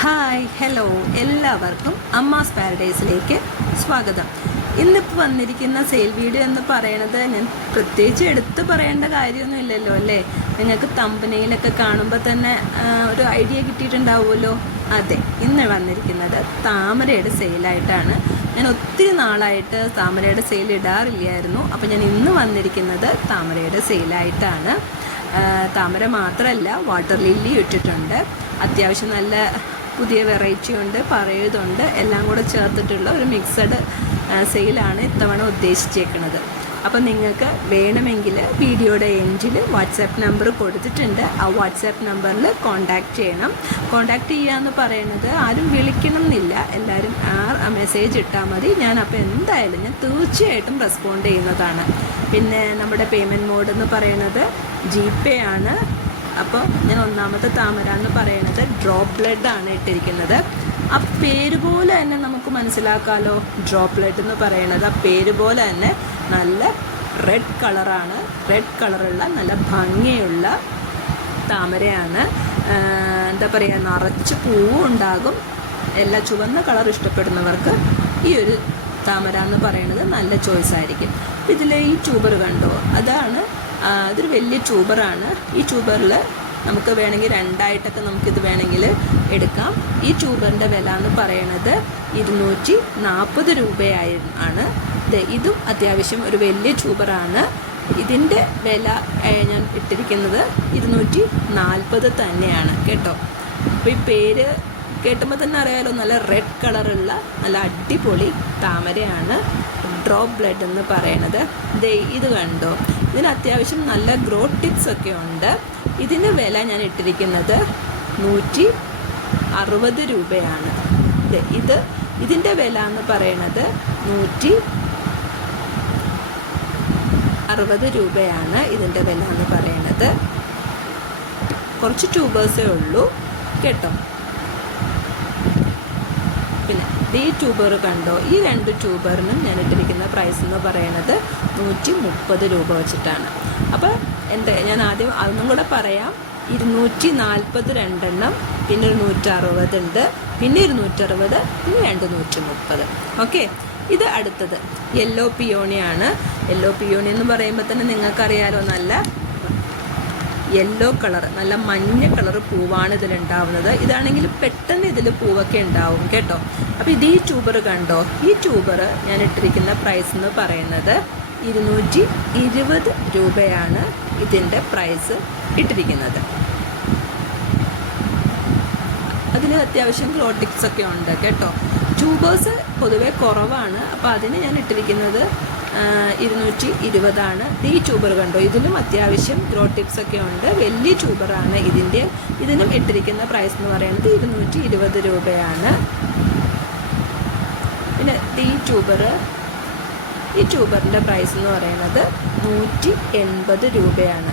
Hi hello എല്ലാവർക്കും അമ്മാസ് പാരഡൈസിലേക്ക് സ്വാഗതം. ഇന്നിപ്പോൾ വന്നിരിക്കുന്ന സെയിൽ വീഡിയോ എന്ന് പറയണത് ഞാൻ പ്രത്യേകിച്ച് എടുത്തു പറയേണ്ട കാര്യമൊന്നും ഇല്ലല്ലോ അല്ലേ? നിങ്ങൾക്ക് തമ്പനയിലൊക്കെ കാണുമ്പോൾ തന്നെ ഒരു ഐഡിയ കിട്ടിയിട്ടുണ്ടാവുമല്ലോ? അതെ ഇന്ന് വന്നിരിക്കുന്നത് താമരയുടെ സെയിലായിട്ടാണ് ഞാൻ ഒത്തിരി നാളായിട്ട് താമരയുടെ സെയിൽ ഇടാറില്ലായിരുന്നു. അപ്പോൾ ഞാൻ ഇന്ന് വന്നിരിക്കുന്നത് താമരയുടെ സെയിലായിട്ടാണ് താമര മാത്രമല്ല വാട്ടർ ലില്ലി ഇട്ടിട്ടുണ്ട്. അത്യാവശ്യം നല്ല പുതിയ വെറൈറ്റി ഉണ്ട് പറയുന്നുണ്ട് എല്ലാം കൂടെ ചേർത്തിട്ടുള്ള ഒരു മിക്സഡ് സെയിലാണ് ഇത്തവണ ഉദ്ദേശിച്ചേക്കുന്നത്. അപ്പം നിങ്ങൾക്ക് വേണമെങ്കിൽ വീഡിയോയുടെ എൻഡിൽ വാട്സാപ്പ് നമ്പർ കൊടുത്തിട്ടുണ്ട്. ആ വാട്സാപ്പ് നമ്പറിൽ കോൺടാക്റ്റ് ചെയ്യണം. കോൺടാക്റ്റ് ചെയ്യുക എന്ന് പറയുന്നത് ആരും വിളിക്കണം എന്നില്ല. എല്ലാവരും ആ മെസ്സേജ് ഇട്ടാൽ മതി. ഞാൻ അപ്പോൾ എന്തായാലും ഞാൻ തീർച്ചയായിട്ടും റെസ്പോണ്ട് ചെയ്യുന്നതാണ്. പിന്നെ നമ്മുടെ പേയ്മെന്റ് മോഡ് എന്ന് പറയുന്നത് ജി പേ ആണ്. അപ്പോൾ ഞാൻ ഒന്നാമത്തെ താമര എന്ന് പറയുന്നത് ഡ്രോപ്പ് ബ്ലഡ് ആണ് ഇട്ടിരിക്കുന്നത്. ആ പേര് പോലെ തന്നെ നമുക്ക് മനസ്സിലാക്കാമല്ലോ ബ്ലഡ് എന്ന് പറയുന്നത് ആ പേര് പോലെ തന്നെ നല്ല റെഡ് കളറാണ് റെഡ് കളറുള്ള നല്ല ഭംഗിയുള്ള താമരയാണ്. എന്താ പറയുക നിറച്ച് പൂവും ഉണ്ടാകും. എല്ലാ ചുവന്ന കളർ ഇഷ്ടപ്പെടുന്നവർക്ക് ഈ ഒരു താമര എന്ന് പറയുന്നത് നല്ല ചോയ്സ് ആയിരിക്കും. ഇതിലെ ഈ ട്യൂബർ കണ്ടോ? അതാണ് ഇതൊരു വലിയ ട്യൂബറാണ്. ഈ ട്യൂബറിൽ നമുക്ക് വേണമെങ്കിൽ രണ്ടായിട്ടൊക്കെ നമുക്കിത് വേണമെങ്കിൽ എടുക്കാം. ഈ ട്യൂബറിന്റെ വില എന്ന് പറയണത് ഇരുന്നൂറ്റി നാൽപ്പത് രൂപയായി ആണ്. ഇതും അത്യാവശ്യം ഒരു വലിയ ട്യൂബറാണ്. ഇതിന്റെ വില ഞാൻ ഇട്ടിരിക്കുന്നത് ഇരുന്നൂറ്റി നാൽപ്പത് തന്നെയാണ് കേട്ടോ. അപ്പോൾ ഈ പേര് കേട്ടുമ്പോൾ തന്നെ അറിയാലോ നല്ല റെഡ് കളറുള്ള നല്ല അടിപൊളി താമരയാണ് ഡ്രോപ്പ് ബ്ലഡ് എന്ന് പറയണത്. ദേ ഇത് കണ്ടോ? ഇതിന് അത്യാവശ്യം നല്ല ഗ്രോ ടിപ്സ് ഒക്കെ ഉണ്ട്. ഇതിന്റെ വില ഞാൻ ഇട്ടിരിക്കുന്നത് നൂറ്റി അറുപത് രൂപയാണ്. ഇത് ഇതിന്റെ വില എന്ന് പറയണത് നൂറ്റി അറുപത് രൂപയാണ് ഇതിന്റെ വില എന്ന് പറയണത്. കുറച്ച് ട്യൂബേഴ്സേ ഉള്ളൂ. കേട്ടോ? ഈ ട്യൂബർ കണ്ടോ? ഈ രണ്ട് ട്യൂബറിനും ഞാൻ ഇട്ടിരിക്കുന്ന പ്രൈസ് എന്ന് പറയുന്നത് നൂറ്റി മുപ്പത് രൂപ വെച്ചിട്ടാണ്. അപ്പോൾ എന്റെ ഞാൻ ആദ്യം അതൊന്നും കൂടെ പറയാം. ഇരുന്നൂറ്റി നാൽപ്പത് രണ്ടെണ്ണം പിന്നെ ഒരു നൂറ്ററുപത് ഉണ്ട് പിന്നെ ഒരു നൂറ്ററുപത് പിന്നെ രണ്ട് നൂറ്റി മുപ്പത് ഓക്കെ ഇത് അടുത്തത്. യെല്ലോ പിയോണിയാണ് യെല്ലോ പിയോണി എന്ന് പറയുമ്പോൾ തന്നെ നിങ്ങൾക്കറിയാലോ നല്ല യെല്ലോ കളർ നല്ല മഞ്ഞ കളർ പൂവാണ് ഇതിലുണ്ടാവുന്നത് ഇതാണെങ്കിൽ പെട്ടെന്ന് ഇതിൽ പൂവൊക്കെ ഉണ്ടാവും കേട്ടോ. അപ്പോൾ ഇത് ഈ ട്യൂബർ കണ്ടോ? ഈ ട്യൂബർ ഞാൻ ഇട്ടിരിക്കുന്ന പ്രൈസ് എന്ന് പറയുന്നത് ഇരുന്നൂറ്റി ഇരുപത് രൂപയാണ് ഇതിന്റെ പ്രൈസ് ഇട്ടിരിക്കുന്നത്. അതിൽ അത്യാവശ്യം ക്ലോട്ടിക്സ് ഒക്കെ ഉണ്ട് കേട്ടോ. ട്യൂബേഴ്സ് പൊതുവേ കുറവാണ്. അപ്പോൾ അതിന് ഞാൻ ഇട്ടിരിക്കുന്നത് ഇരുന്നൂറ്റി ഇരുപതാണ് ഡി ട്യൂബർ കണ്ടോ? ഇതിലും അത്യാവശ്യം ഗ്രോ ടിപ്സ് ഒക്കെ ഉണ്ട്. വലിയ ട്യൂബറാണ് ഇതിന്റെ. ഇതിനും ഇട്ടിരിക്കുന്ന പ്രൈസ് എന്ന് പറയുന്നത് ഇരുന്നൂറ്റി ഇരുപത് രൂപയാണ്. പിന്നെ ഡി ട്യൂബർ ഈ ട്യൂബറിന്റെ പ്രൈസ് എന്ന് പറയുന്നത് നൂറ്റി എൺപത് രൂപയാണ്.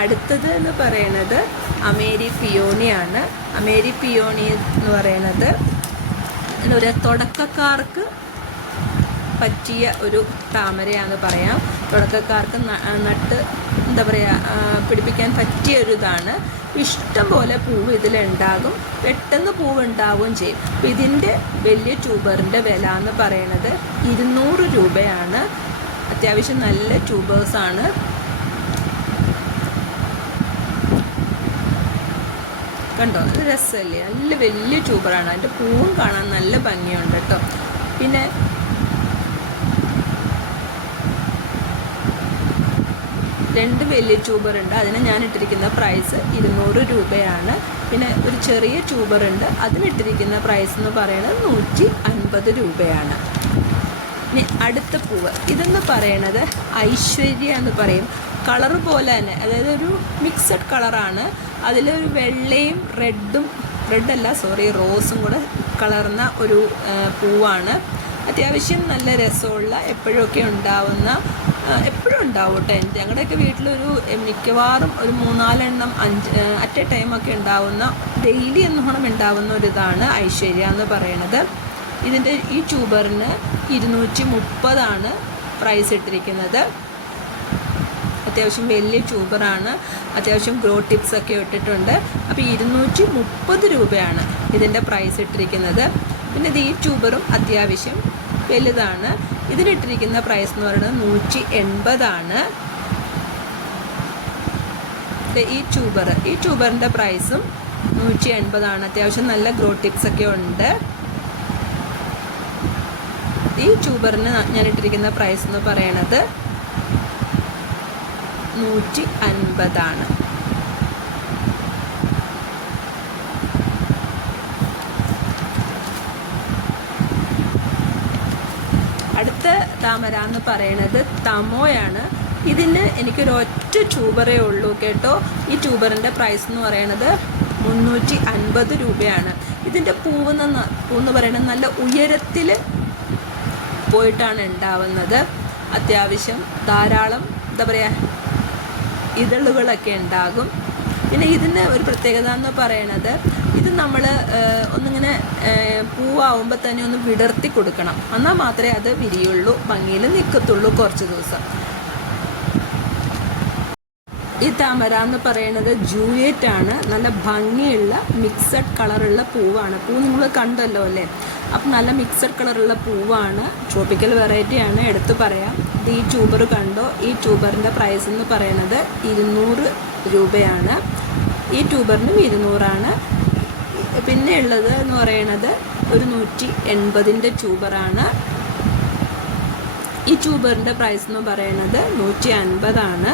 അടുത്തത് എന്ന് പറയുന്നത് അമേരി പിയോണിയാണ്. അമേരി പിയോണി എന്ന് പറയുന്നത് ഒരു തുടക്കക്കാർക്ക് പറ്റിയ ഒരു താമരയാന്ന് പറയാം. തുടക്കക്കാർക്ക് നട്ട് എന്താ പറയുക പിടിപ്പിക്കാൻ പറ്റിയ ഒരു ഇതാണ്. ഇഷ്ടം പോലെ പൂവ് ഇതിലുണ്ടാകും. പെട്ടെന്ന് പൂവ് ഉണ്ടാവുകയും ചെയ്യും. അപ്പോൾ ഇതിന്റെ വലിയ ട്യൂബറിന്റെ വില എന്ന് പറയുന്നത് ഇരുന്നൂറ് രൂപയാണ്. അത്യാവശ്യം നല്ല ട്യൂബേഴ്സാണ്. കണ്ടോ? രസമല്ലേ? നല്ല വലിയ ട്യൂബറാണ്. അതിന്റെ പൂവും കാണാൻ നല്ല ഭംഗിയുണ്ട് കേട്ടോ. പിന്നെ രണ്ട് വലിയ ട്യൂബർ ഉണ്ട് അതിന് ഞാൻ ഇട്ടിരിക്കുന്ന പ്രൈസ് ഇരുന്നൂറ് രൂപയാണ്. പിന്നെ ഒരു ചെറിയ ട്യൂബർ ഉണ്ട് അതിനിട്ടിരിക്കുന്ന പ്രൈസ് എന്ന് പറയുന്നത് നൂറ്റി അൻപത് രൂപയാണ്. അടുത്ത പൂവ്. ഇതെന്ന് പറയണത് ഐശ്വര്യ എന്ന് പറയും. കളർ പോലെ തന്നെ. അതായത് ഒരു മിക്സഡ് കളറാണ് അതിലൊരു വെള്ളയും റെഡും റെഡല്ല സോറി റോസും കൂടെ കളർന്ന ഒരു പൂവാണ്. അത്യാവശ്യം നല്ല രസമുള്ള എപ്പോഴൊക്കെ ഉണ്ടാവുന്ന എപ്പോഴും ഉണ്ടാവും കേട്ടോ ഞങ്ങളുടെയൊക്കെ വീട്ടിലൊരു മിക്കവാറും ഒരു മൂന്നാലെണ്ണം അഞ്ച് അറ്റ് എ ടൈമൊക്കെ ഉണ്ടാവുന്ന ഡെയിലി എന്നോണം ഉണ്ടാവുന്ന ഒരു ഇതാണ് ഐശ്വര്യ എന്ന് പറയുന്നത് ഇതിന്റെ ഈ ട്യൂബറിന് ഇരുന്നൂറ്റി മുപ്പതാണ് പ്രൈസ് ഇട്ടിരിക്കുന്നത്. അത്യാവശ്യം വലിയ ട്യൂബറാണ്. അത്യാവശ്യം ഗ്രോ ടിപ്സ് ഒക്കെ ഇട്ടിട്ടുണ്ട്. അപ്പോൾ ഇരുന്നൂറ്റി മുപ്പത് രൂപയാണ് ഇതിന്റെ പ്രൈസ് ഇട്ടിരിക്കുന്നത്. പിന്നെ ഇത് ഈ ട്യൂബറും അത്യാവശ്യം വലുതാണ്. ഇതിനിട്ടിരിക്കുന്ന പ്രൈസ് എന്ന് പറയുന്നത് നൂറ്റി എൺപതാണ് ഈ ട്യൂബർ ഈ ട്യൂബറിന്റെ പ്രൈസും നൂറ്റി എൺപതാണ് അത്യാവശ്യം നല്ല ഗ്രോ ടിപ്സ് ഒക്കെ ഉണ്ട്. ഈ ട്യൂബറിന് ഞാൻ ഇട്ടിരിക്കുന്ന പ്രൈസ് എന്ന് പറയണത് നൂറ്റി അൻപതാണ് അടുത്ത താമര എന്ന് പറയണത് തമോയാണ്. ഇതിന് എനിക്കൊരു ഒറ്റ ട്യൂബറേ ഉള്ളൂ കേട്ടോ. ഈ ട്യൂബറിന്റെ പ്രൈസ് എന്ന് പറയണത് മുന്നൂറ്റി അൻപത് രൂപയാണ്. ഇതിന്റെ പൂവ് പൂന്ന് പൂവെന്ന് പറയുന്നത് നല്ല ഉയരത്തിൽ പോയിട്ടാണ് ഉണ്ടാവുന്നത് അത്യാവശ്യം ധാരാളം എന്താ പറയുക ഇതളുകളൊക്കെ ഉണ്ടാകും. പിന്നെ ഇതിന് ഒരു പ്രത്യേകത എന്ന് പറയണത് ഇത് നമ്മൾ ഒന്നിങ്ങനെ പൂവാകുമ്പോൾ തന്നെ ഒന്ന് വിടർത്തി കൊടുക്കണം. എന്നാൽ മാത്രമേ അത് വിരിയുള്ളൂ ഭംഗിയിൽ നിൽക്കത്തുള്ളൂ കുറച്ച് ദിവസം. ഈ താമര എന്ന് പറയുന്നത് ജൂലിയറ്റ് ആണ്. നല്ല ഭംഗിയുള്ള മിക്സഡ് കളറുള്ള പൂവാണ്. പൂ നിങ്ങൾ കണ്ടല്ലോ അല്ലേ? അപ്പം നല്ല മിക്സഡ് കളറുള്ള പൂവാണ്. ട്രോപ്പിക്കൽ വെറൈറ്റി ആണ് എടുത്തു പറയാം. ഇത് ഈ ട്യൂബർ കണ്ടോ? ഈ ട്യൂബറിന്റെ പ്രൈസ് എന്ന് പറയുന്നത് ഇരുന്നൂറ് രൂപയാണ്. ഈ ട്യൂബറിനും ഇരുന്നൂറാണ്. പിന്നെ ഉള്ളത് എന്ന് പറയുന്നത് ഒരു നൂറ്റി എൺപതിന്റെ ട്യൂബറാണ് ഈ ട്യൂബറിന്റെ പ്രൈസ് എന്ന് പറയുന്നത് നൂറ്റി അൻപതാണ്.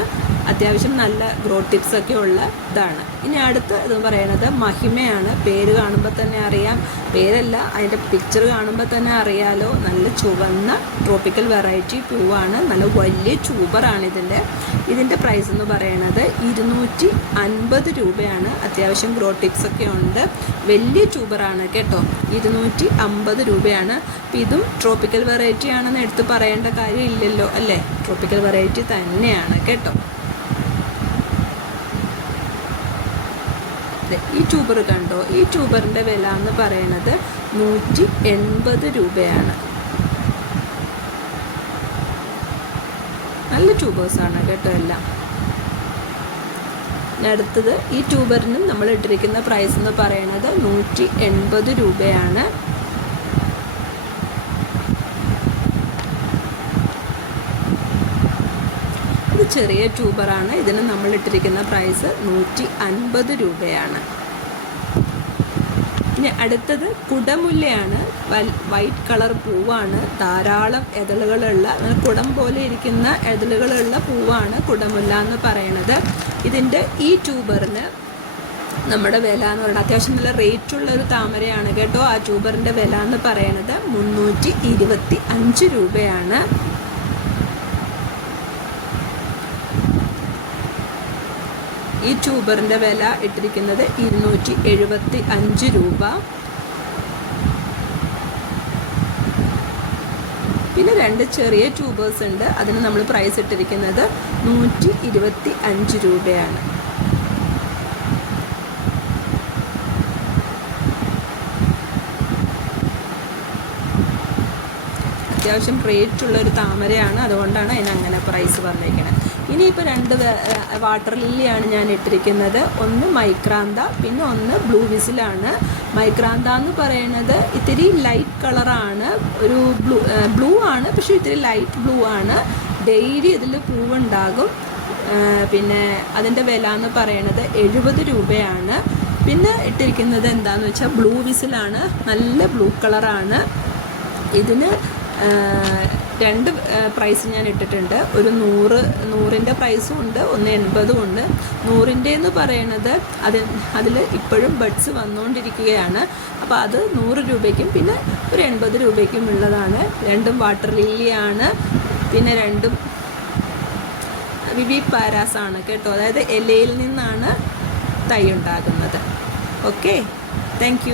അത്യാവശ്യം നല്ല ഗ്രോ ടിപ്സൊക്കെ ഉള്ള ഇതാണ്. ഇനി അടുത്ത ഇത് പറയുന്നത് മഹിമയാണ്. പേര് കാണുമ്പോൾ തന്നെ അറിയാം. പേരല്ല അതിന്റെ പിക്ചർ കാണുമ്പോൾ തന്നെ അറിയാലോ. നല്ല ചുവന്ന ട്രോപ്പിക്കൽ വെറൈറ്റി പൂവാണ്. നല്ല വലിയ ചൂബറാണ് ഇതിന്റെ ഇതിന്റെ പ്രൈസ് എന്ന് പറയുന്നത് ഇരുന്നൂറ്റി അൻപത് രൂപയാണ്. അത്യാവശ്യം ഗ്രോ ടിപ്സ് ഒക്കെ ഉണ്ട്. വലിയ ചൂബറാണ് കേട്ടോ. ഇരുന്നൂറ്റി അമ്പത് രൂപയാണ്. അപ്പം ഇതും ട്രോപ്പിക്കൽ വെറൈറ്റി ആണെന്ന് എടുത്ത് പറയേണ്ട കാര്യം ഇല്ലല്ലോ അല്ലേ? ട്രോപ്പിക്കൽ വെറൈറ്റി തന്നെയാണ് കേട്ടോ. ഈ ട്യൂബർ കണ്ടോ? ഈ ട്യൂബറിന്റെ വില എന്ന് പറയുന്നത് നൂറ്റി എൺപത് രൂപയാണ്. നല്ല ട്യൂബേഴ്സാണ് കേട്ടോ എല്ലാം. അടുത്തത് ഈ ട്യൂബറിനും നമ്മൾ ഇട്ടിരിക്കുന്ന പ്രൈസ് എന്ന് പറയുന്നത് നൂറ്റി എൺപത് രൂപയാണ്. ചെറിയ ട്യൂബറാണ്. ഇതിന് നമ്മൾ ഇട്ടിരിക്കുന്ന പ്രൈസ് നൂറ്റി അൻപത് രൂപയാണ്. ഇനി അടുത്തത് കുടമുല്ലയാണ്. വൈറ്റ് കളർ പൂവാണ്. ധാരാളം എതളുകളുള്ള കുടം പോലെ ഇരിക്കുന്ന എതളുകളുള്ള പൂവാണ് കുടമുല്ല എന്ന് പറയണത്. ഇതിന്റെ ഈ ട്യൂബറിന് നമ്മുടെ വില എന്ന് പറയുന്നത് അത്യാവശ്യം നല്ല റേറ്റ് ഉള്ള ഒരു താമരയാണ് കേട്ടോ ആ ട്യൂബറിന്റെ വില എന്ന് പറയണത് മുന്നൂറ്റി ഇരുപത്തി അഞ്ച് രൂപയാണ്. ഈ ട്യൂബറിന്റെ വില ഇട്ടിരിക്കുന്നത് ഇരുന്നൂറ്റി എഴുപത്തി അഞ്ച് രൂപ. പിന്നെ രണ്ട് ചെറിയ ട്യൂബേഴ്സ് ഉണ്ട്. അതിന് നമ്മൾ പ്രൈസ് ഇട്ടിരിക്കുന്നത് നൂറ്റി ഇരുപത്തി അഞ്ച് രൂപയാണ്. അത്യാവശ്യം റേറ്റ് ഉള്ള ഒരു താമരയാണ്. അതുകൊണ്ടാണ് അതിന് അങ്ങനെ പ്രൈസ് വന്നേക്കുന്നത് ഇനിയിപ്പോൾ രണ്ട് വാട്ടർ ലില്ലിയാണ് ഞാൻ ഇട്ടിരിക്കുന്നത് ഒന്ന് മൈക്രാന്ത പിന്നെ ഒന്ന് ബ്ലൂ വിസിലാണ്. മൈക്രാന്ത എന്ന് പറയുന്നത് ഇത്തിരി ലൈറ്റ് കളറാണ്. ഒരു ബ്ലൂ ബ്ലൂ ആണ് പക്ഷേ ഇത്തിരി ലൈറ്റ് ബ്ലൂ ആണ്. ഡെയിലി ഇതിൽ പൂവുണ്ടാകും. പിന്നെ അതിന്റെ വില എന്ന് പറയുന്നത് എഴുപത് രൂപയാണ്. പിന്നെ ഇട്ടിരിക്കുന്നത് എന്താണെന്ന് വെച്ചാൽ ബ്ലൂ വിസിലാണ്. നല്ല ബ്ലൂ കളറാണ്. ഇതിന് രണ്ട് പ്രൈസ് ഞാൻ ഇട്ടിട്ടുണ്ട്. ഒരു നൂറ് നൂറിന്റെ പ്രൈസും ഉണ്ട് ഒന്ന് എൺപതും ഉണ്ട്. നൂറിന്റെ എന്ന് പറയണത് അത് അതിൽ ഇപ്പോഴും ബഡ്സ് വന്നുകൊണ്ടിരിക്കുകയാണ് അപ്പോൾ അത് നൂറ് രൂപയ്ക്കും പിന്നെ ഒരു എൺപത് രൂപയ്ക്കും ഉള്ളതാണ്. രണ്ടും വാട്ടർ ലില്ലിയാണ് പിന്നെ രണ്ടും വിവി പാരാസാണ് കേട്ടോ. അതായത് ഇലയിൽ നിന്നാണ് തൈ ഉണ്ടാകുന്നത്. Okay thank